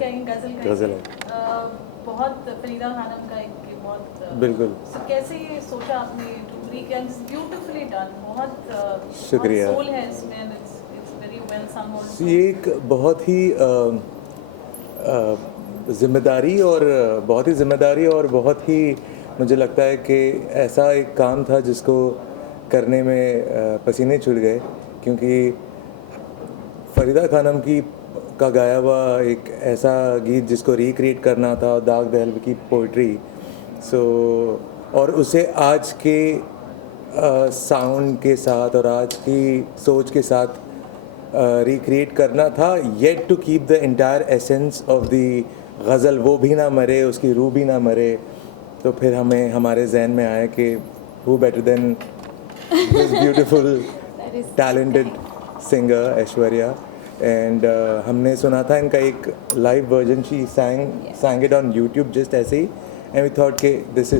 कहेंगे, गज़ल है। बहुत फरीदा खानम का एक बहुत बिल्कुल। कैसे ये सोचा आपने टू ब्यूटीफुली डन, बहुत शुक्रिया। सोल है इसमें, it's very well some also. ये एक बहुत ही ज़िम्मेदारी और बहुत ही मुझे लगता है कि ऐसा एक काम था जिसको करने में पसीने छूट गए, क्योंकि फरीदा खानम का गाया हुआ एक ऐसा गीत जिसको रिक्रिएट करना था, दाग दहलवी की पोइट्री। और उसे आज के साउंड के साथ और आज की सोच के साथ रिक्रिएट करना था, yet to keep the entire essence of the ghazal, वो भी ना मरे, उसकी रूह भी ना मरे। तो फिर हमारे जहन में आया कि who better than this beautiful talented singer Aishwarya. And हमने सुना था इनका एक live version, she sang it on YouTube just ऐसे ही, एंड वी थॉट कि this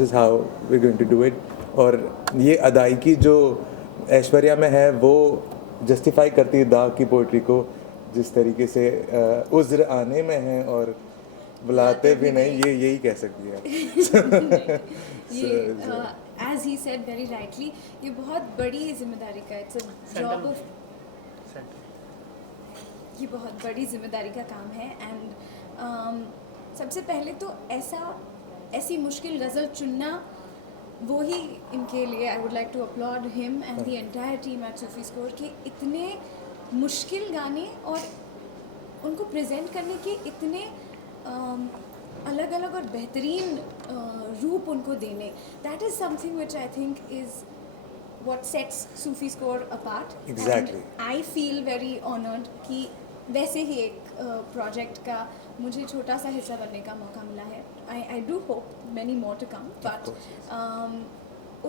is how we going to do it. और ये अदायगी जो ऐश्वर्या में है वो जस्टिफाई करती है दाग की पोइट्री को, जिस तरीके से उज़्र आने में है और बुलाते भी नहीं, ये यही कह सकती है। As he said very rightly, ये बहुत बड़ी जिम्मेदारी का, इट्स अ जॉब ऑफ, ये बहुत बड़ी जिम्मेदारी का काम है। एंड सबसे पहले तो ऐसी मुश्किल गज़ल चुनना, वो ही इनके लिए I would like to applaud him and the entire team at Sufi Score के इतने मुश्किल गाने और उनको प्रेजेंट करने के इतने अलग अलग और बेहतरीन रूप उनको देने, that is something which I think is what sets Sufi Score apart. Exactly. And I feel very honored कि वैसे ही एक प्रोजेक्ट का मुझे छोटा सा हिस्सा बनने का मौका मिला है. I do hope many more to come, but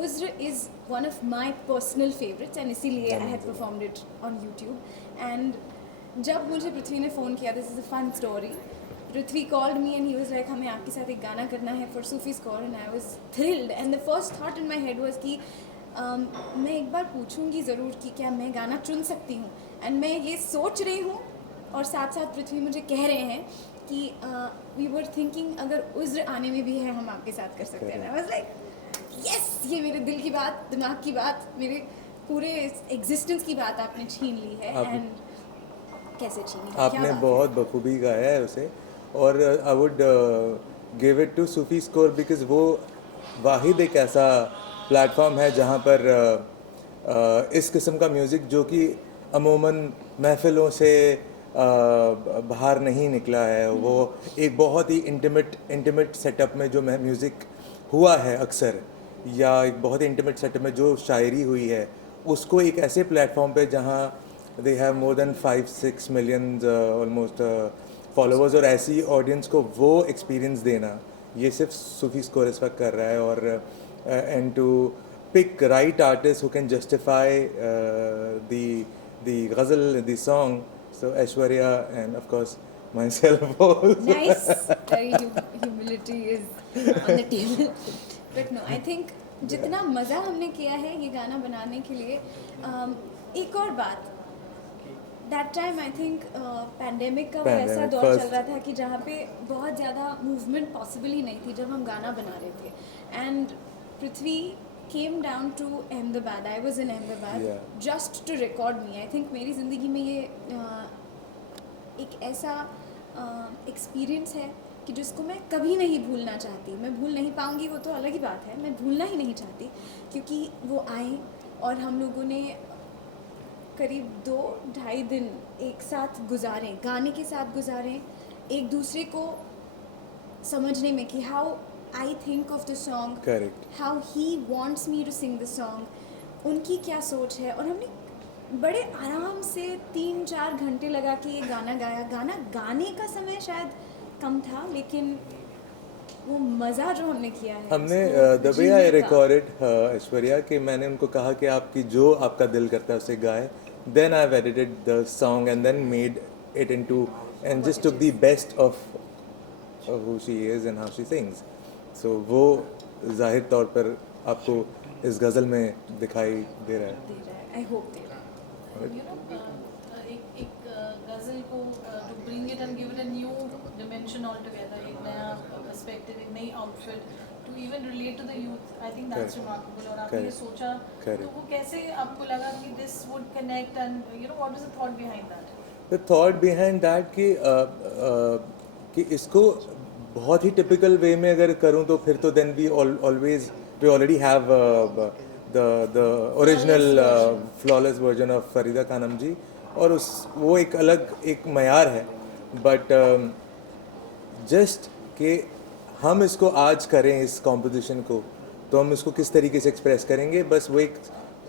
Uzr is one of my personal favorites and इसीलिए I had performed it on YouTube. And जब मुझे पृथ्वी ने फ़ोन किया, this is a fun story, Prithvi called me and he was like, हमें आपके साथ एक गाना करना है for Sufi Score, and I was thrilled. And the first thought in my head was कि मैं एक बार पूछूंगी ज़रूर कि क्या मैं गाना चुन सकती हूँ. एंड मैं ये सोच रही हूँ और साथ साथ पृथ्वी मुझे कह रहे हैं कि वी वर थिंकिंग अगर उज़्र आने में भी है हम आपके साथ कर सकते हैं. आई वाज लाइक यस, ये मेरे दिल की बात, दिमाग की बात, मेरे पूरे एग्जिस्टेंस की बात आपने छीन ली है. एंड कैसे छीनी, आपने बहुत बखूबी गाया है उसे. और I would give it to Sufi Score because वो वाहिद एक ऐसा प्लेटफॉर्म है जहाँ पर इस किस्म का म्यूज़िक जो कि अमूमन महफ़िलों से बाहर नहीं निकला है, वो एक बहुत ही इंटीमेट सेटअप में जो म्यूज़िक हुआ है अक्सर, या एक बहुत ही इंटीमेट सेटअप में जो शायरी हुई है, उसको एक ऐसे प्लेटफॉर्म पे जहाँ they have more than 5-6 million almost followers, और ऐसी ऑडियंस को वो एक्सपीरियंस देना, ये सिर्फ सूफी स्कोर इस वक्त कर रहा है. और and to pick right artists who can justify the ghazal, the song. So Aishwarya and of course myself also. Nice. Humility is on the table. But no, I think जितना मज़ा हमने किया है ये गाना बनाने के लिए. एक और बात, that time I think pandemic का ऐसा दौर चल रहा था कि जहाँ पे बहुत ज़्यादा मूवमेंट पॉसिबल ही नहीं थी जब हम गाना बना रहे थे. And Prithvi came down to Ahmedabad. I was in Ahmedabad just to record me. I think मेरी ज़िंदगी में ये एक ऐसा एक्सपीरियंस है कि जिसको मैं कभी नहीं भूलना चाहती. मैं भूल नहीं पाऊँगी वो तो अलग ही बात है, मैं भूलना ही नहीं चाहती, क्योंकि वो आए और हम लोगों ने करीब 2-2.5 दिन एक साथ गुजारें, गाने के साथ गुजारें, एक दूसरे को समझने में कि how I think of the song, Correct. how he wants me to sing the song, उनकी क्या सोच है. और हमने बड़े आराम से 3-4 घंटे लगा के ये गाना गाया. गाना गाने का समय शायद कम था, लेकिन वो मज़ा जो हमने किया है, हमने the way I recorded Aishwarya कि मैंने उनको कहा कि आपकी जो आपका दिल करता है उसे गाए. Then I edited the song and then made it into and just took the best of who she is and how she sings. So वो जाहिर तौर पर आपको इस गज़ल में दिखाई दे रहा है. आई होप दे रहा है. एक गज़ल को bring it and give it a new dimension altogether, एक नया perspective, एक नई outfit to even relate to the youth. I think that's Correct. remarkable. और आपने ये Correct. सोचा Correct. तो वो कैसे आपको लगा कि this would connect and what was the thought behind that? The thought behind that कि इसको बहुत ही टिपिकल वे में अगर करूँ तो फिर तो then we already have the original flawless version of Farida Khanum ji, और वो एक अलग एक मयार है, बट जस्ट कि हम इसको आज करें इस कॉम्पोजिशन को, तो हम इसको किस तरीके से एक्सप्रेस करेंगे, बस वो एक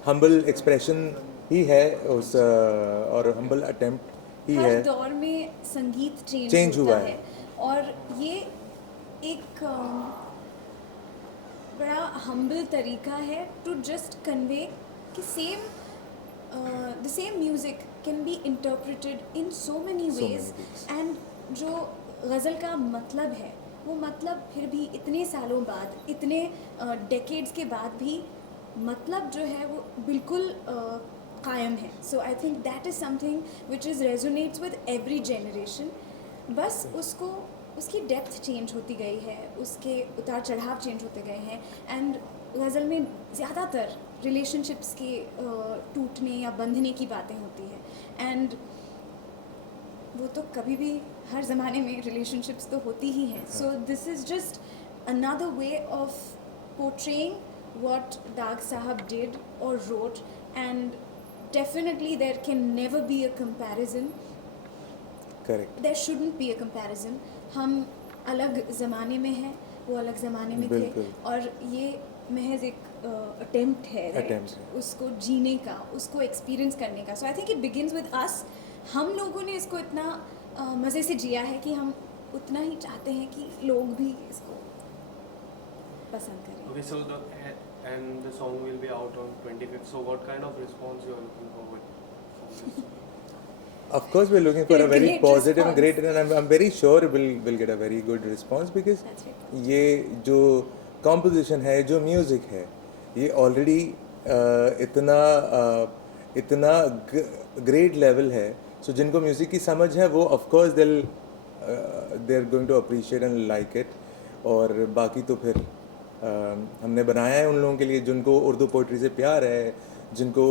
हम्बल एक्सप्रेशन ही है उस और हम्बल अटेम्प्ट ही हर है। दौर में संगीत Change चेंज हुआ होता है। है और ये एक बड़ा हम्बल तरीका है टू जस्ट कन्वे कि the same music can be interpreted in so many So many ways, ways. And जो गज़ल का मतलब है वो मतलब फिर भी इतने सालों बाद, इतने डेकेड्स के बाद भी मतलब जो है वो बिल्कुल कायम है. So I think that is something which is resonates with every generation. बस उसको उसकी डेप्थ चेंज होती गई है, उसके उतार चढ़ाव चेंज होते गए हैं, एंड गज़ल में ज़्यादातर रिलेशनशिप्स के टूटने या बंधने की बातें होती है, एंड वो तो कभी भी हर ज़माने में रिलेशनशिप्स तो होती ही हैं. So this is just another way of portraying what Daag sahab did और wrote, and definitely there can never be a comparison. Correct, there shouldn't be a comparison. हम अलग ज़माने में हैं, वो अलग ज़माने में थे, बिल्कुल. और ये महज एक अटेम्प्ट है, Attempt राइट, है. उसको जीने का, उसको एक्सपीरियंस करने का. So I think it begins with us. हम लोगों ने इसको इतना मज़े से जिया है कि हम उतना ही चाहते हैं कि लोग भी इसको पसंद करें. Okay, so and the song will be out on 25th. So what kind of response you are looking forward from this? of course we're looking for a very Great positive and response. great, and I'm very sure we'll get a very good response because That's right. ये जो composition है, जो music है, ये already इतना great level है, so जिनको music की समझ है वो of course they're going to appreciate and like it. और बाकी तो फिर हमने बनाया है उन लोगों के लिए जिनको उर्दू पोइट्री से प्यार है, जिनको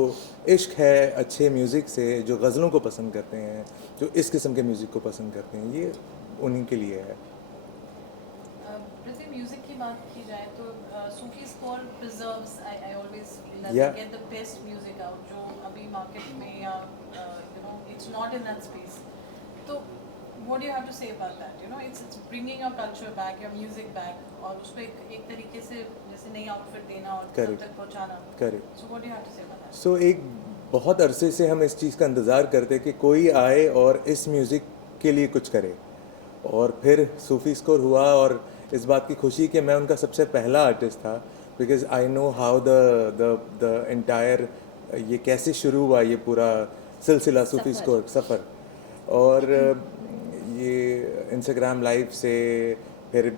इश्क है अच्छे म्यूज़िक से, जो गज़लों को पसंद करते हैं, जो इस किस्म के म्यूज़िक को पसंद करते हैं, ये उन्हीं के लिए है. पृथ्वी, म्यूजिक की बात की जाए तो Sufi score preserves, I always feel that Yeah. They get the best music out जो अभी मार्केट में या it's not in that space. तो what do you have to say about that? It's bringing your culture back, your music back, और उसको एक तरीके से जैसे नई आउटफिट देना और सब Correct. तक पहुंचाना. Correct. So what do you have to say about that? सो एक बहुत अरसे से हम इस चीज़ का इंतज़ार करते कि कोई आए और इस म्यूज़िक के लिए कुछ करे, और फिर सूफ़ी स्कोर हुआ, और इस बात की खुशी कि मैं उनका सबसे पहला आर्टिस्ट था, because I know how the entire ये कैसे शुरू हुआ ये पूरा सिलसिला सूफ़ी सफ़र. स्कोर सफ़र. और ये इंस्टाग्राम लाइव से फिर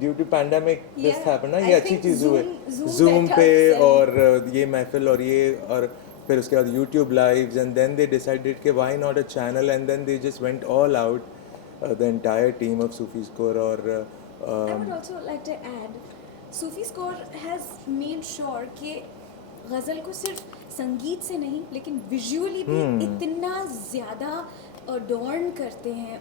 due to pandemic this Yeah, happened ना, I ये अच्छी think चीज़ हुई Zoom जूम met पे, us and- और ये महफिल और ये, और फिर उसके बाद YouTube lives, and then they decided कि why not a channel, and then they just went all out the entire team of Sufi score. और I would also like to add, Sufi Score has made sure कि गज़ल को सिर्फ संगीत से नहीं लेकिन visually भी इतना ज़्यादा अडॉर्न करते हैं,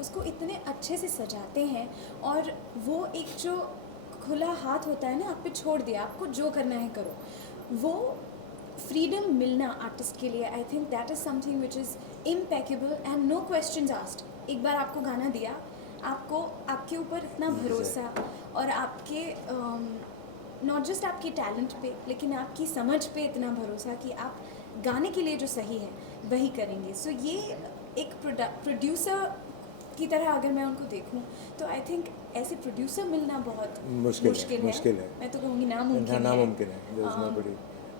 उसको इतने अच्छे से सजाते हैं, और वो एक जो खुला हाथ होता है ना, आप पे छोड़ दिया, आपको जो करना है करो, वो फ्रीडम मिलना आर्टिस्ट के लिए, I think that is something which is impeccable and no questions asked. एक बार आपको गाना दिया, आपको आपके ऊपर इतना भरोसा, और आपके नॉट जस्ट आपके टैलेंट पे लेकिन आपकी समझ पे इतना भरोसा कि आप गाने के लिए जो सही है वही करेंगे. सो ये एक प्रोड्यूसर की तरह अगर मैं उनको देखूं तो आई थिंक ऐसे प्रोड्यूसर मिलना बहुत मुश्किल है. मैं तो कहूँगी नामुमकिन नामुमकिन है. There is nobody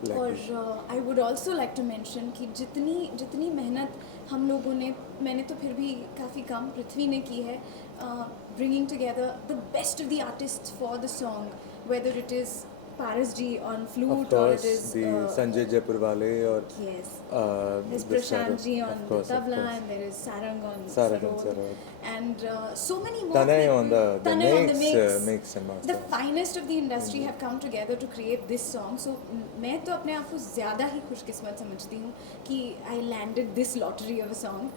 like और this. I would also like to mention कि जितनी मेहनत हम लोगों ने, मैंने तो फिर भी काफ़ी कम, पृथ्वी ने की है, bringing together the best of the artist for the song, whether it is Paras ji on Of flute, or it course, is the Sanjay Jaipurwale or yes. this There's Prashant ji on of course, the of tabla, course. and there is Sarang on Sarang on sarod, Sarod. and so many more Tanay people. on the Tanay on the mix and The master. finest of the industry have come together to create this song. So मैं तो अपने आप को ज़्यादा ही खुशकिस्मत समझती हूँ कि I landed this lottery of a song,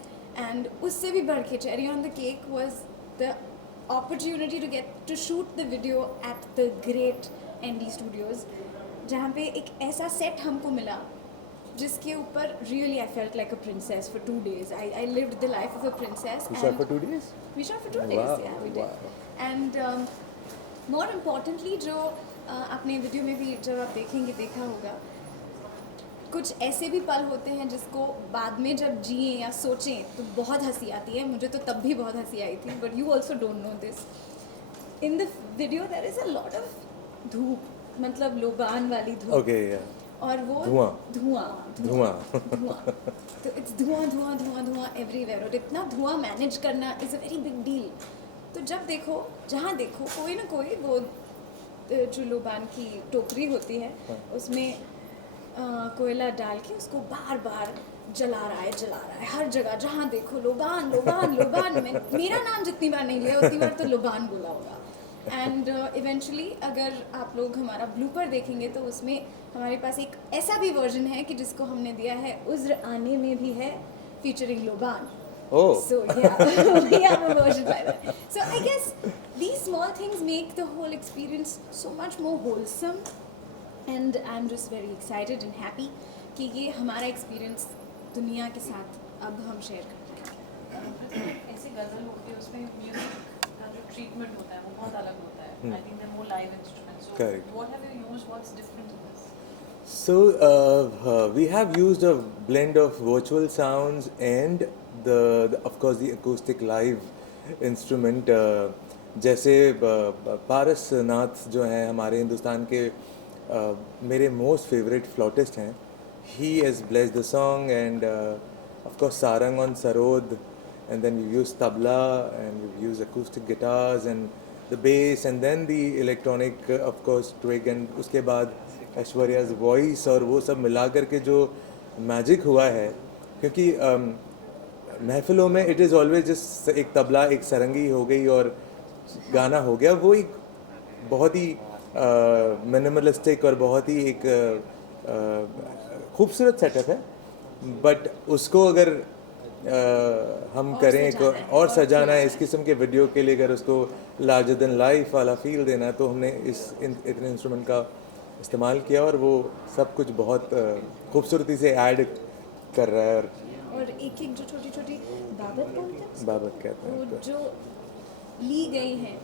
and उससे भी बढ़ के cherry on the cake was the opportunity to get to shoot the video at the great ND Studios, जहाँ पे एक ऐसा set हमको मिला जिसके ऊपर really I felt like a princess for 2 days. I lived the life of a princess. You and shot for 2 days? We shot for 2 days, Wow, yeah, we did. wow. And more importantly, जो आपने video में भी जब आप देखेंगे देखा होगा, कुछ ऐसे भी पल होते हैं जिसको बाद में जब जिए या सोचें तो बहुत हंसी आती है. मुझे तो तब भी बहुत हंसी आई थी, but you also don't know this. In the video there is a lot of धूप, मतलब लोबान वाली धूप. Okay, yeah. और वो धुआं. तो इट्स धुआं एवरीवेयर, और इतना धुआं मैनेज करना is a very big deal. तो जब देखो जहाँ देखो कोई ना कोई वो जो लोबान की टोकरी होती है उसमें कोयला डाल के उसको बार बार जला रहा है हर जगह. जहाँ देखो लोबान. मेरा नाम जितनी बार नहीं लिया उतनी बार तो लोबान बोला होगा. एंड इवेंचुअली अगर आप लोग हमारा ब्लूपर देखेंगे तो उसमें हमारे पास एक ऐसा भी वर्जन है कि जिसको हमने दिया है उज्र आने में भी है, फीचरिंग लोबान. Oh. So yeah, we have a version by that. So I guess these small things make the whole experience so much more wholesome, and I'm just very excited and happy कि ये हमारा experience दुनिया के साथ अब हम share कर रहे हैं. ऐसी गजल होती है उसमें म्यूजिक का जो ट्रीटमेंट होता है वो बहुत अलग होता है. I think they more live instruments. So Correct. What have you used, what's different in this? So we have used a blend of virtual sounds and of course the acoustic live instrument. जैसे पारस नाथ जो हैं हमारे हिंदुस्तान के मेरे most favourite फ्लॉटिस्ट हैं. He has blessed the song, and of course Sarang on sarod, and then we've used tabla and we've used acoustic guitars and the bass, and then the electronic of course twig, and उसके बाद ऐश्वर्या's voice, और वो सब मिला करके जो magic हुआ है. क्योंकि महफिलों में इट इज़ ऑलवेज जस्ट एक तबला एक सरंगी हो गई और गाना हो गया. वो एक बहुत ही मिनिमलिस्टिक और बहुत ही एक खूबसूरत सेटअप है. बट उसको अगर हम और करें सजाना है, और सजाना है इस किस्म के वीडियो के लिए, अगर उसको लार्जर देन लाइफ वाला फील देना है, तो हमने इतने इंस्ट्रूमेंट का इस्तेमाल किया और वो सब कुछ बहुत खूबसूरती से ऐड कर रहा है. और एक जो छोटी छोटी बाबत बोलते हैं बाबत कहते हैं वो जो ली गई हैं,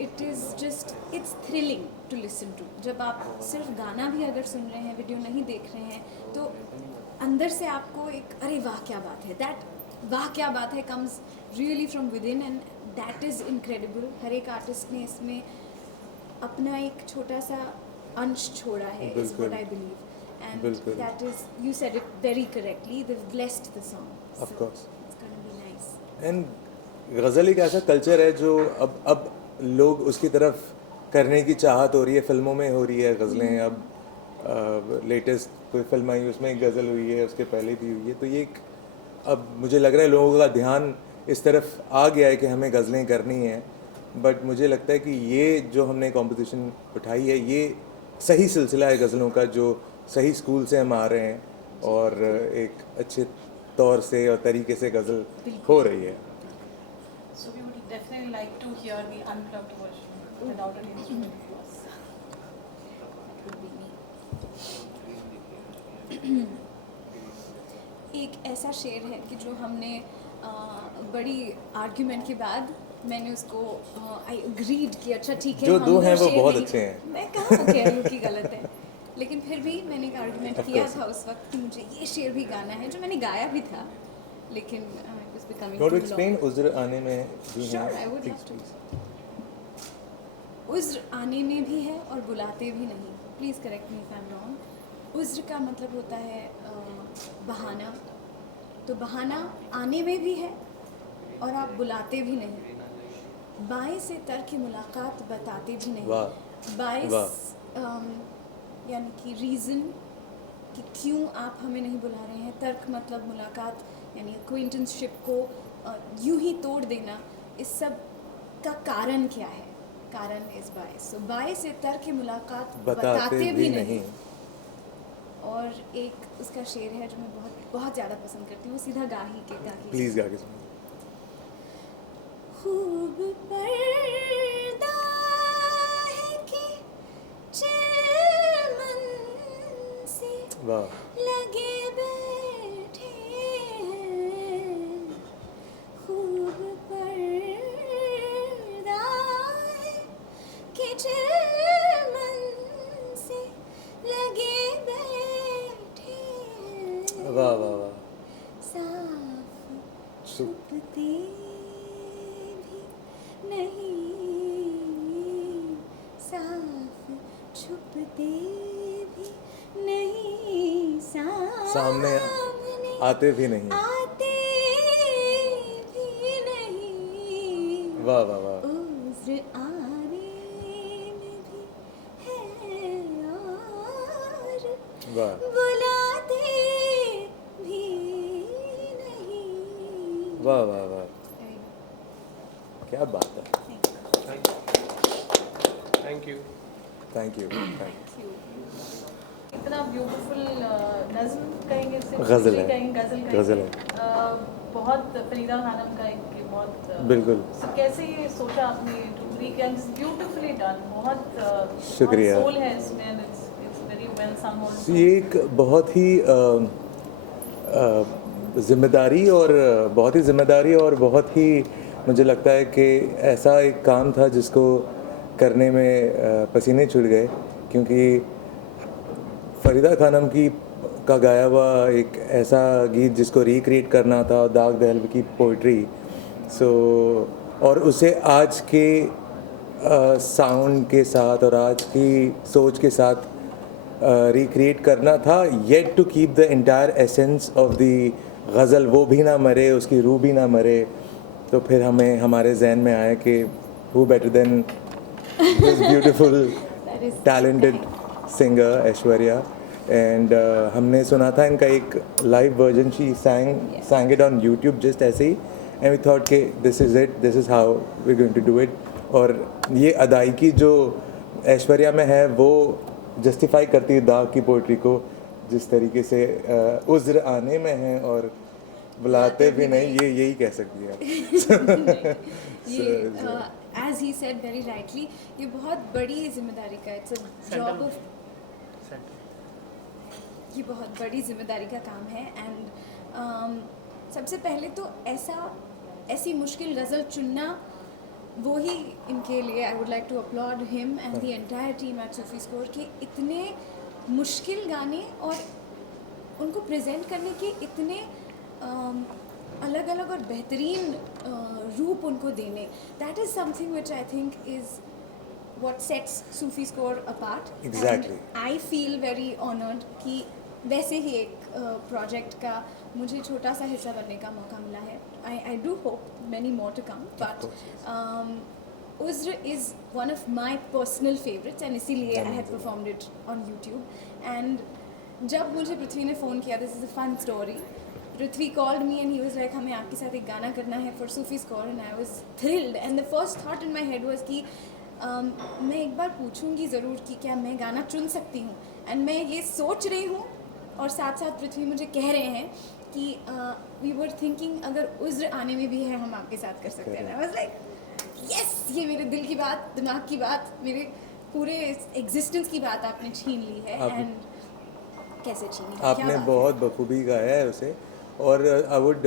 it is just it's thrilling to listen to. जब आप सिर्फ गाना भी अगर सुन रहे हैं, वीडियो नहीं देख रहे हैं, तो अंदर से आपको एक अरे वाह क्या बात है, दैट वाह क्या बात है comes really from within, and that is incredible. हर एक आर्टिस्ट ने इसमें अपना एक छोटा सा अंश छोड़ा है, is what I believe. And बिल्कुल. that is, you said it very correctly, they've blessed the song. Of So course. it's going to be nice. And गज़ल एक ऐसा कल्चर है जो अब लोग उसकी तरफ करने की चाहत हो रही है. फिल्मों में हो रही है गज़लें. अब लेटेस्ट कोई फिल्म आई उसमें एक गज़ल हुई है, उसके पहले भी हुई है. तो ये एक अब मुझे लग रहा है लोगों का ध्यान इस तरफ आ गया है कि हमें गज़लें करनी हैं. बट मुझे लगता है कि ये जो हमने कॉम्पिटिशन उठाई है, ये सही सिलसिला है गज़लों का, जो सही स्कूल से हम आ रहे हैं और एक अच्छे तौर से और तरीके से गज़ल हो रही है. So we would definitely like to hear the unplugged version without an instrument of yours. That would be me. एक ऐसा शेर है कि जो हमने बड़ी आर्ग्यूमेंट के बाद मैंने उसको आई अग्रीड कि अच्छा ठीक है, जो हम दो हैं वो शेर बहुत नहीं- अच्छे हैं. मैं कहाँ कह रही हूँ कि गलत है, लेकिन फिर भी मैंने एक आर्ग्यूमेंट Of किया course. था उस वक्त कि मुझे ये शेर भी गाना है, जो मैंने गाया भी था, लेकिन it was becoming not too explain long. उज़्र आने में भी है. Sure, I would Please, love to. please. उज्र आने में भी है और बुलाते भी नहीं. Please correct me if I am wrong. उज्र का मतलब होता है बहाना. तो बहाना आने में भी है और आप बुलाते भी नहीं. बाएं से तर की मुलाकात बताते भी नहीं. वाह. बाएं वाह. यानी कि रीज़न कि क्यों आप हमें नहीं बुला रहे हैं, तर्क मतलब मुलाकात यानी एक्वेंटेंसशिप को यूं ही तोड़ देना, इस सब का कारण क्या है? कारण इस बाय, सो बाय से तर्क मुलाकात बताते भी नहीं। और एक उसका शेर है जो मैं बहुत बहुत ज़्यादा पसंद करती हूँ, सीधा गा ही प्लीज़ गा के सुनो। खूब पर्दा है कि चमन से वाह, लगे बैठे हैं, खूब पर्दा है कि चमन से लगे बैठे हैं, वाह, वाह, वाह। साफ छुपते भी नहीं, साफ छुपते भी नहीं, सामने आते भी नहीं। आते भी नहीं, वाह, वाह, वाह। उज़्र आने में भी है और वाह, बुलाते भी नहीं। वाह, वाह, वाह, क्या बात है। Thank you. Thank you. इतना ब्यूटीफुल नज़्म कहेंगे इसे, गज़ल है। कहेंगे, गज़ल गज़ल कहेंगे, बहुत फरीदा खानम का एक बहुत बिल्कुल। so कैसे ये सोचा आपने टू रीकैन, ब्यूटीफुली डन, बहुत शुक्रिया। सोल है इसमें, and it's very well some also. ये एक बहुत ही ज़िम्मेदारी और बहुत ही मुझे लगता है कि ऐसा एक काम था जिसको करने में पसीने छूट गए, क्योंकि फरीदा खानम का गाया हुआ एक ऐसा गीत जिसको रिक्रिएट करना था, दाग दहलवी की पोइट्री, और उसे आज के साउंड के साथ और आज की सोच के साथ रिक्रिएट करना था, yet to keep the entire essence of the ghazal, वो भी ना मरे, उसकी रूह भी ना मरे। तो फिर हमारे जहन में आया कि who better than this beautiful talented singer Aishwarya, and हमने सुना था इनका एक live version, she sang it on YouTube just ऐसे ही, एंड वी थॉट कि this is how we going to do it. और ये अदायगी जो ऐश्वर्या में है वो जस्टिफाई करती है दाग की पोइट्री को, जिस तरीके से उज़्र आने में है और बुलाते भी नहीं, ये यही कह सकती है। ये as he said very rightly, ये बहुत बड़ी जिम्मेदारी का, इट्स अ जॉब ऑफ, ये बहुत बड़ी जिम्मेदारी का काम है। एंड सबसे पहले तो ऐसी मुश्किल गज़ल चुनना, वो ही इनके लिए I would like to applaud him and the entire team at Sufi Score कि इतने मुश्किल गाने और उनको प्रेजेंट करने के इतने अलग अलग और बेहतरीन रूप उनको देने, that is something which I think is what sets Sufi Score apart. Exactly. And I feel very honored कि वैसे ही एक प्रोजेक्ट का मुझे छोटा सा हिस्सा बनने का मौका मिला है. I do hope many more to come, but Uzr is one of my personal favorites and इसीलिए I had performed it on YouTube. And जब मुझे पृथ्वी ने फ़ोन किया, this is a fun story, Prithvi called me and he was like, हमें आपके साथ एक गाना करना है for Sufi Score, and I was thrilled. And the first thought in my head was कि मैं एक बार पूछूंगी ज़रूर कि क्या मैं गाना चुन सकती हूँ, एंड मैं ये सोच रही हूँ और साथ साथ पृथ्वी मुझे कह रहे हैं कि वी वर थिंकिंग अगर उज़्र आने में भी है हम आपके साथ कर सकते हैं. आई वाज लाइक यस, ये मेरे दिल की बात, दिमाग की बात, मेरे पूरे एग्जिस्टेंस की बात आपने छीन ली है. एंड कैसे छीनी, आपने बहुत बखूबी गाया है उसे, और I would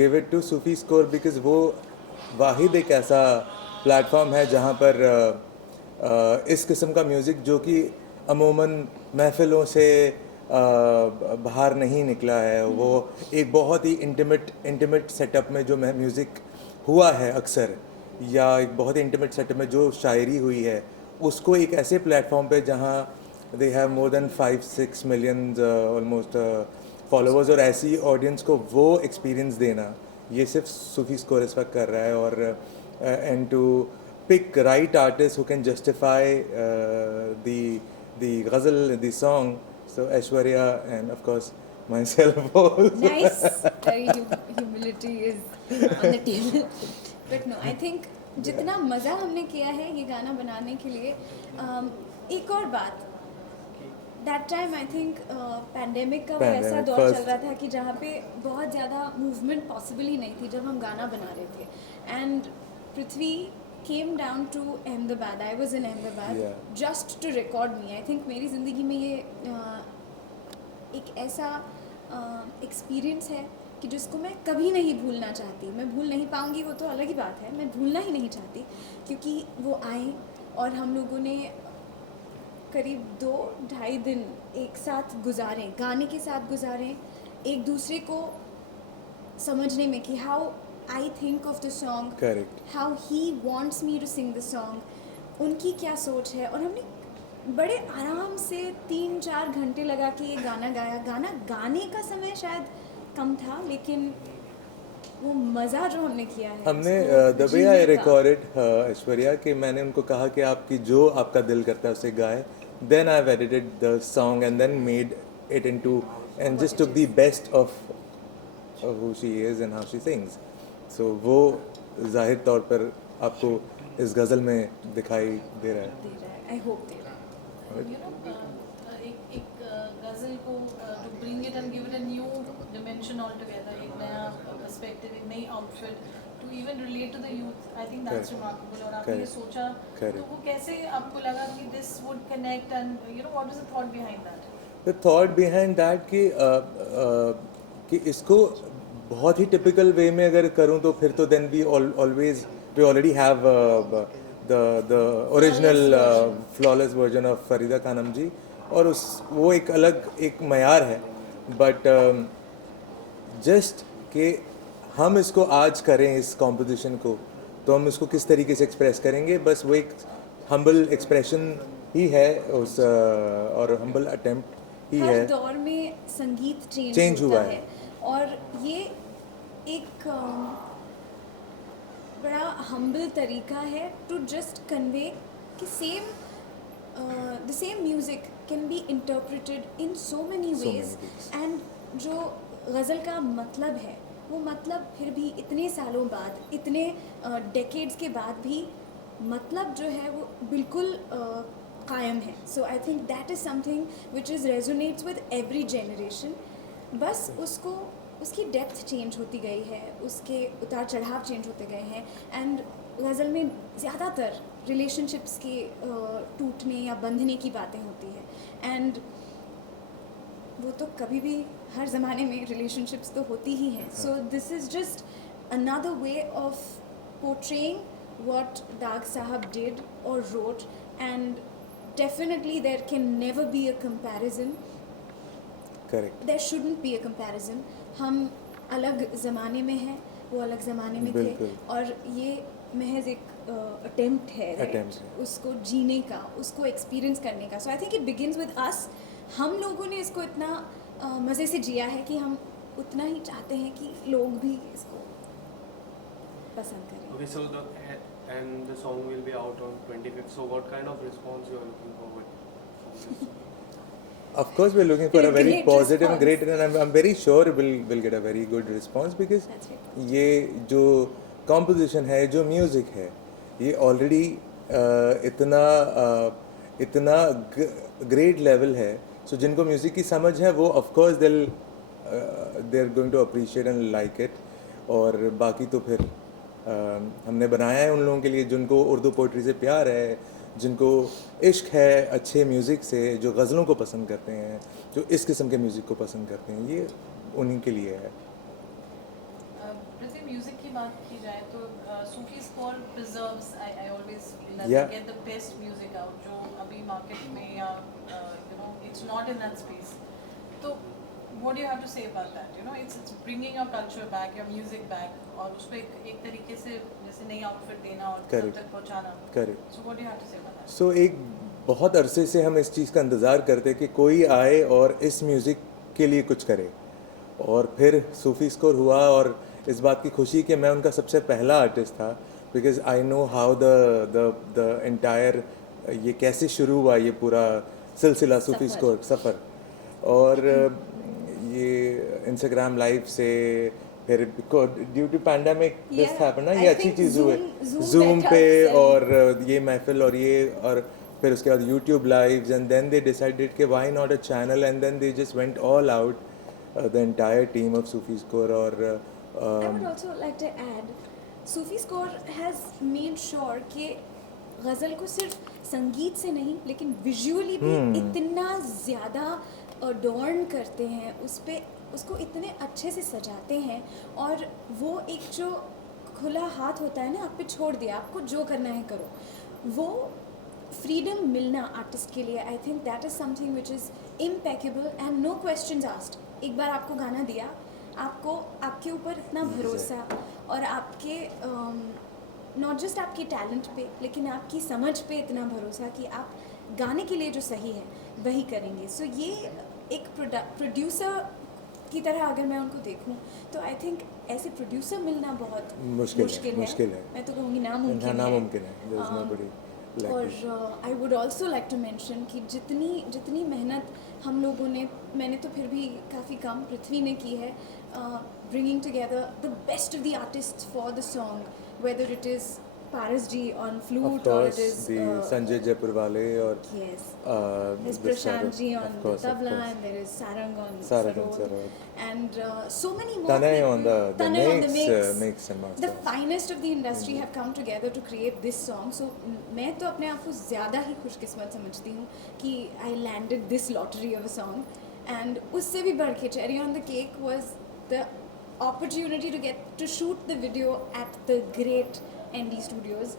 give it to Sufi Score because वो वाहिद एक ऐसा प्लेटफॉर्म है जहाँ पर इस किस्म का म्यूज़िक जो कि अमूमन महफ़िलों से बाहर नहीं निकला है, वो एक बहुत ही इंटीमेट सेटअप में जो म्यूज़िक हुआ है अक्सर, या एक बहुत ही इंटीमेट सेटअप में जो शायरी हुई है, उसको एक ऐसे प्लेटफॉर्म पे जहाँ they have more than 5-6 million almost followers, और ऐसी ऑडियंस को वो एक्सपीरियंस देना, ये सिर्फ सूफी स्कोर इस वक्त कर रहा है. और and to pick right artists who can justify the ghazal, the song. So Aishwarya and of course myself also. Nice. Humility is on the table. But no, I think जितना मज़ा हमने किया है ये गाना बनाने के लिए, एक और बात, that time I think pandemic का Pandemic, ऐसा दौर first. चल रहा था कि जहाँ पे बहुत ज़्यादा मूवमेंट पॉसिबल ही नहीं थी जब हम गाना बना रहे थे. And Prithvi came down to Ahmedabad. I was in Ahmedabad Yeah. Just to record me. I think मेरी ज़िंदगी में ये एक ऐसा एक्सपीरियंस है कि जिसको मैं कभी नहीं भूलना चाहती. मैं भूल नहीं पाऊँगी वो तो अलग ही बात है, मैं भूलना ही नहीं चाहती, क्योंकि वो आए और हम लोगों ने करीब 2-2.5 दिन एक साथ गुजारे, गाने के साथ गुजारे, एक दूसरे को समझने में कि how I think of the song, Correct. How he wants me to sing the song, उनकी क्या सोच है. और हमने बड़े आराम से 3-4 घंटे लगा के ये गाना गाया. गाना गाने का समय शायद कम था, लेकिन वो मज़ा जो हमने किया है हमने उसको द वे जीने आई का. रिकॉर्डेड ऐश्वर्या कि मैंने उनको कहा कि आपकी जो आपका दिल करता है उसे गाए. Then I edited the song and then made it into and just took the best of who she is and how she sings. So वो जाहिर तौर पर आपको इस गज़ल में दिखाई दे रहा है. दे रहा है, आई होप दे रहा है. एक गज़ल को to bring it and give it a new dimension altogether, एक नया perspective, एक नई outfit to even relate to the youth. I think that's Correct. remarkable. और आपने ये Correct. सोचा Correct. तो वो कैसे आपको लगा कि this would connect and what is the thought behind that? The thought behind that कि इसको बहुत ही टिपिकल वे में अगर करूं तो फिर तो then we always we already have the original flawless version of Farida Khanum ji, और उस वो एक अलग एक मयार है. बट जस्ट कि हम इसको आज करें इस कॉम्पोजिशन को, तो हम इसको किस तरीके से एक्सप्रेस करेंगे, बस वो एक हम्बल एक्सप्रेशन ही है उस और हम्बल अटेम्प्ट ही हर है. दौर में संगीत Change चेंज हुआ होता है. है और ये एक बड़ा हम्बल तरीका है टू जस्ट कन्वे कि the same music can be interpreted in so many So many ways. ways. And जो गज़ल का मतलब है वो मतलब फिर भी इतने सालों बाद, इतने डेकेड्स के बाद भी मतलब जो है वो बिल्कुल कायम है. So I think that is something which is resonates with every generation. बस उसको उसकी डेप्थ चेंज होती गई है, उसके उतार चढ़ाव चेंज होते गए हैं. एंड गज़ल में ज़्यादातर रिलेशनशिप्स के टूटने या बंधने की बातें होती है. एंड वो तो कभी भी हर ज़माने में रिलेशनशिप्स तो होती ही हैं. So this is just another way of portraying what Daag sahab did और wrote. And definitely there can never be a comparison. Correct. There shouldn't be a comparison. हम अलग ज़माने में हैं, वो अलग ज़माने में थे, बिल्कुल. और ये महज एक अटेम्प्ट है, right? Attempt है. उसको जीने का, उसको एक्सपीरियंस करने का. So I think it begins with us. हम लोगों ने इसको इतना मज़े से जिया है कि हम उतना ही चाहते हैं कि लोग भी इसको पसंद करें. Okay, so the song will be out on 25th. So what kind of response you are looking forward from this? Of course, we're looking for a very Great positive and response. great, and I'm very sure we'll get a very good response because That's right. ये जो composition है, जो music है, ये already इतना great level है. So जिनको music की समझ है वो of course they're going to appreciate and like it. और बाकी तो फिर हमने बनाया है उन लोगों के लिए जिनको उर्दू पोइट्री से प्यार है, जिनको इश्क है अच्छे म्यूज़िक से, जो गज़लों को पसंद करते हैं, जो इस किस्म के म्यूज़िक को पसंद करते हैं, ये उन्हीं के लिए है. Prithy, म्यूजिक की बात की जाए तो Sufi score preserves, I always feel that Yeah. They get the best music out जो अभी मार्केट में या it's not in that space. तो what do you have to say about that? It's bringing your culture back, your music back, और उसको एक तरीके से जैसे नई आउटफिट देना और सब Correct. तक पहुंचाना. Correct. So what do you have to say about that? सो एक बहुत अरसे से हम इस चीज़ का इंतज़ार करते कि कोई आए और इस म्यूज़िक के लिए कुछ करे, और फिर सूफ़ी स्कोर हुआ और इस बात की खुशी कि मैं उनका सबसे पहला आर्टिस्ट था because I know how the entire ये कैसे शुरू हुआ ये पूरा सिलसिला सूफी सफ़र। स्कोर सफ़र। और ये इंस्टाग्राम लाइव से फिर due to pandemic this Yeah, happen ना, I ये अच्छी think चीज़ हुई Zoom जूम बैठा पे सही। और ये महफिल और ये और फिर उसके बाद YouTube lives and then they decided कि why not a channel and then they just went all out the entire team of Sufi score. और I would also like to add, Sufi Score has made sure कि गज़ल को सिर्फ संगीत से नहीं लेकिन visually भी इतना ज़्यादा अडॉर्न करते हैं, उस पे उसको इतने अच्छे से सजाते हैं, और वो एक जो खुला हाथ होता है ना, आप पे छोड़ दिया, आपको जो करना है करो, वो फ्रीडम मिलना आर्टिस्ट के लिए, I think that is something which is impeccable and no questions asked. एक बार आपको गाना दिया, आपको आपके ऊपर इतना भरोसा और आपके नॉट जस्ट आपकी टैलेंट पे लेकिन आपकी समझ पे इतना भरोसा कि आप गाने के लिए जो सही है वही करेंगे। सो ये एक प्रोड्यूसर की तरह अगर मैं उनको देखूं तो आई थिंक ऐसे प्रोड्यूसर मिलना बहुत मुश्किल है। मैं तो कहूँगी नामुमकिन है। नामुमकिन है, there is nobody like और this. I would also like to mention कि जितनी मेहनत हम लोगों ने, मैंने तो फिर भी काफ़ी कम, पृथ्वी ने की है, bringing together the best of the artist for the song, whether it is Paris ji on Of flute or course, it is the Sanjay Jaipur wale or yes, this there's Prashant ji Sarod, on of course, the of tabla course. and there is Sarang on Sarang on sarod, sarod. and so many more Tanay people. on the Tanay on the mix and master. The finest of the industry have come together to create this song. So मैं तो अपने आप को ज़्यादा ही खुशकिस्मत समझती हूँ कि I landed this lottery of a song, and उससे भी बढ़ के cherry on the cake was the opportunity to get to shoot the video at the great ND Studios,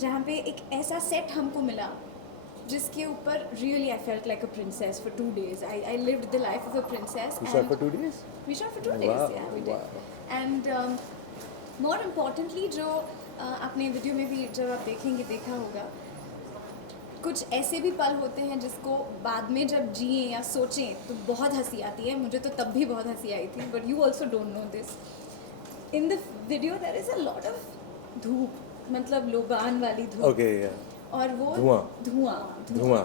जहाँ पे एक ऐसा सेट हमको मिला जिसके ऊपर really I felt like a princess for 2 days. I lived the life of a princess. You shot for 2 days? We shot for 2 days, Wow, yeah, we did. wow. And more importantly, जो आपने video में भी जब आप देखेंगे देखा होगा, कुछ ऐसे भी पल होते हैं जिसको बाद में जब जिए या सोचें तो बहुत हंसी आती है। मुझे तो तब भी बहुत हंसी आई थी, but you also don't know this. In the video there is a lot of dhoop, मतलब लोबान वाली धूप। Okay, yeah. और वो धुआं। धुआं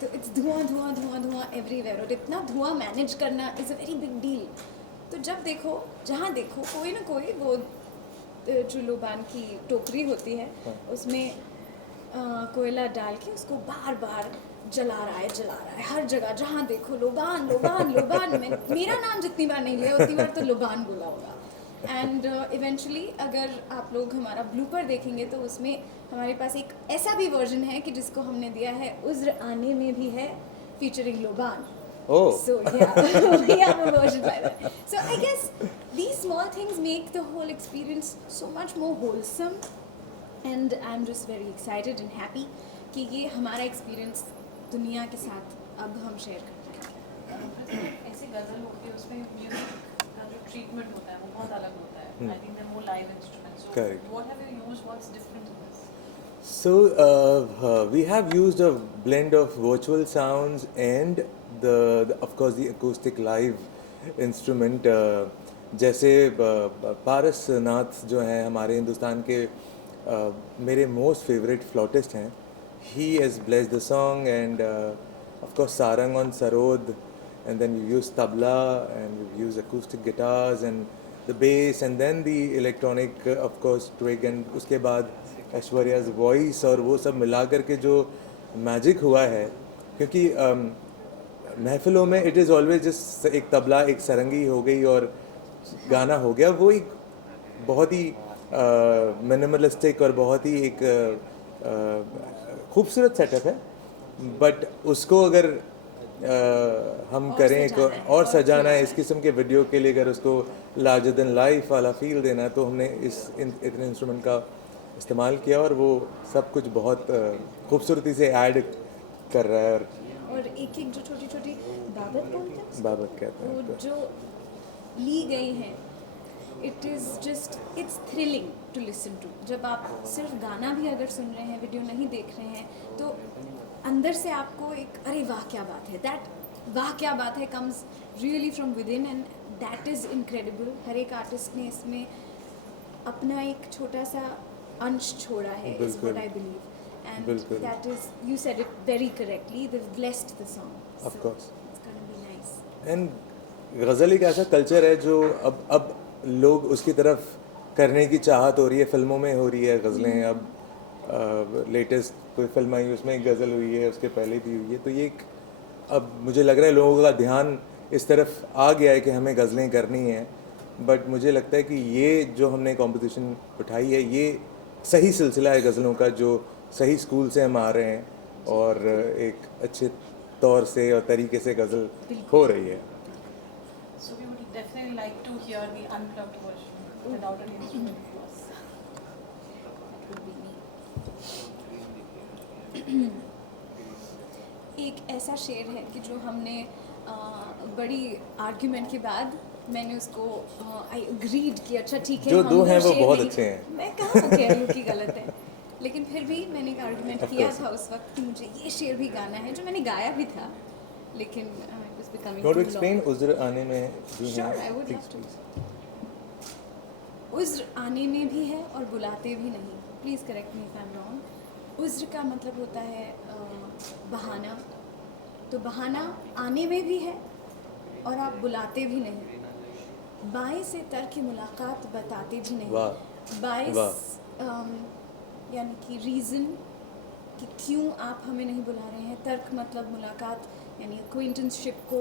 तो इट्स धुआं एवरीवेयर, और इतना धुआं मैनेज करना is a very big deal. तो जब देखो, जहाँ देखो कोई ना कोई वो जो लोबान की टोकरी होती है उसमें कोयला डाल के उसको बार बार जला रहा है हर जगह, जहाँ देखो लोबान लोबान लोबान। मेरा नाम जितनी बार नहीं लिया उतनी बार तो लोबान बोला होगा। एंड इवेंचुअली अगर आप लोग हमारा ब्लूपर देखेंगे तो उसमें हमारे पास एक ऐसा भी वर्जन है कि जिसको हमने दिया है उज्र आने में भी है, फीचरिंग लोबान। Oh. So yeah, we have a version like that. So I guess these small things make the whole experience so much more wholesome, and I'm just very excited and happy कि ये हमारा experience दुनिया के साथ अब हम share कर रहे हैं। ऐसी गजल होती है उसमें म्यूजिक का जो ट्रीटमेंट होता है वो बहुत अलग होता है। I think they more live instruments. So Correct. What have you used, what's different in this? So we have used a blend of virtual sounds and of course the acoustic live instrument. जैसे पारस नाथ जो हैं हमारे हिंदुस्तान के मेरे most favourite फ्लॉटिस्ट हैं, he has blessed the song, and of course Sarang on sarod, and then we've used tabla and we've used acoustic guitars and the bass and then the electronic of course twig, and उसके बाद ऐश्वर्या's voice, और वो सब मिला करके जो magic हुआ है, क्योंकि महफिलों में इट इज़ ऑलवेज जस्ट एक तबला एक सरंगी हो गई और गाना हो गया, वो एक बहुत ही मिनिमलिस्टिक और बहुत ही एक खूबसूरत सेटअप है, बट उसको अगर हम और करें सजाना है, और सजाना है और इस किस्म के वीडियो के लिए, अगर उसको लार्जर देन लाइफ वाला फील देना है, तो हमने इतने इंस्ट्रूमेंट का इस्तेमाल किया और वो सब कुछ बहुत खूबसूरती से ऐड कर रहा है। और एक एक जो छोटी छोटी बाबत बोलते हैं बाबत कहते हैं वो उसको। जो ली गई हैं, it is just it's thrilling to listen to. जब आप सिर्फ गाना भी अगर सुन रहे हैं, वीडियो नहीं देख रहे हैं, तो अंदर से आपको एक अरे वाह क्या बात है, दैट वाह क्या बात है comes really from within, and that is incredible. हर एक आर्टिस्ट ने इसमें अपना एक छोटा सा अंश छोड़ा है, इज बिल्कुल। व्हाट आई बिलीव, एंड बिल्कुल। That is, you said it very correctly, they blessed the song, Of course. It's gonna be nice. And गज़ल एक ऐसा कल्चर है जो अब लोग उसकी तरफ करने की चाहत हो रही है, फिल्मों में हो रही है गज़लें. अब लेटेस्ट कोई फिल्म आई उसमें एक गज़ल हुई है, उसके पहले भी हुई है. तो ये एक, अब मुझे लग रहा है लोगों का ध्यान इस तरफ आ गया है कि हमें गज़लें करनी हैं. बट मुझे लगता है कि ये जो हमने कॉम्पोजिशन उठाई है, ये सही सिलसिला है गज़लों का, जो सही स्कूल से हम आ रहे हैं और एक अच्छे तौर से और तरीके से गज़ल हो रही है. So we would definitely like to hear the unplugged version without an instrument of yours. That would be me. एक ऐसा शेर है कि जो हमने बड़ी आर्ग्यूमेंट के बाद मैंने उसको आई अग्रीड कि अच्छा ठीक है, जो हम दो हैं वो शेर बहुत नहीं- अच्छे हैं. मैं कहाँ कह रही हूँ कि गलत है, लेकिन फिर भी मैंने एक आर्ग्यूमेंट Of किया course. था उस वक्त कि मुझे ये शेर भी गाना है, जो मैंने गाया भी था, लेकिन it was becoming Not to too explain, long. उज़्र आने में भी हैं. Sure, I would Please, love to. please. उज़्र आने में भी है और बुलाते भी नहीं. Please correct me if I am wrong. उज़्र का मतलब होता है बहाना, तो बहाना आने में भी है और आप बुलाते भी नहीं. बाएं से तर्क मुलाकात बताते भी नहीं. वाह. बाएं यानी कि रीज़न कि क्यों आप हमें नहीं बुला रहे हैं. तर्क मतलब मुलाकात यानी एक्वेंटेंसशिप को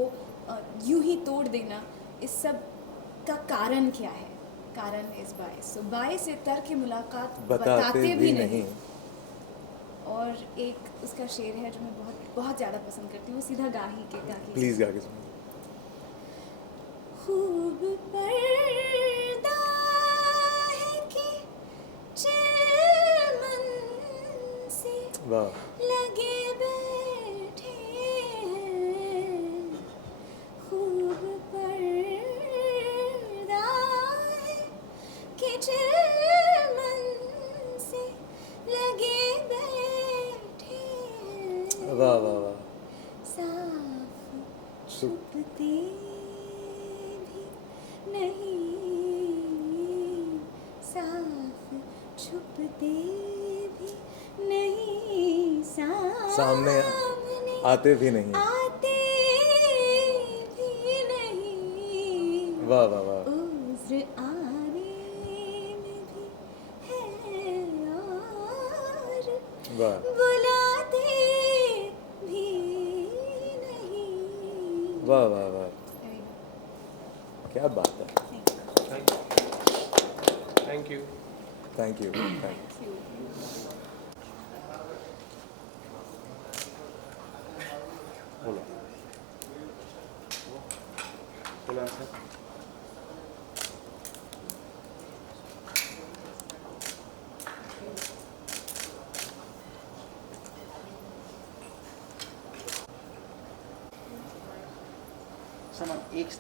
यूं ही तोड़ देना. इस सब का कारण क्या है? कारण इज बायस. सो बाय से तर्क मुलाकात बताते भी नहीं. और एक उसका शेर है जो मैं बहुत बहुत ज़्यादा पसंद करती हूँ, सीधा गा के प्लीज़ गा के सुनो. खूब पर्दा है कि चमन से वाह. लगे बैठे हैं. खूब पर्दा है कि चमन से लगे बैठे हैं. वाह वाह वाह. साफ छुपते भी नहीं, साफ छुपते भी नहीं, सामने आते भी नहीं. आते भी नहीं. वाह वाह वाह. उज़्र आने में भी है और वाह. बुलाते भी नहीं. वाह वाह वाह. क्या बात है. Thank you. Thank you. Thank you. बोलो. बोलो सर. समान एक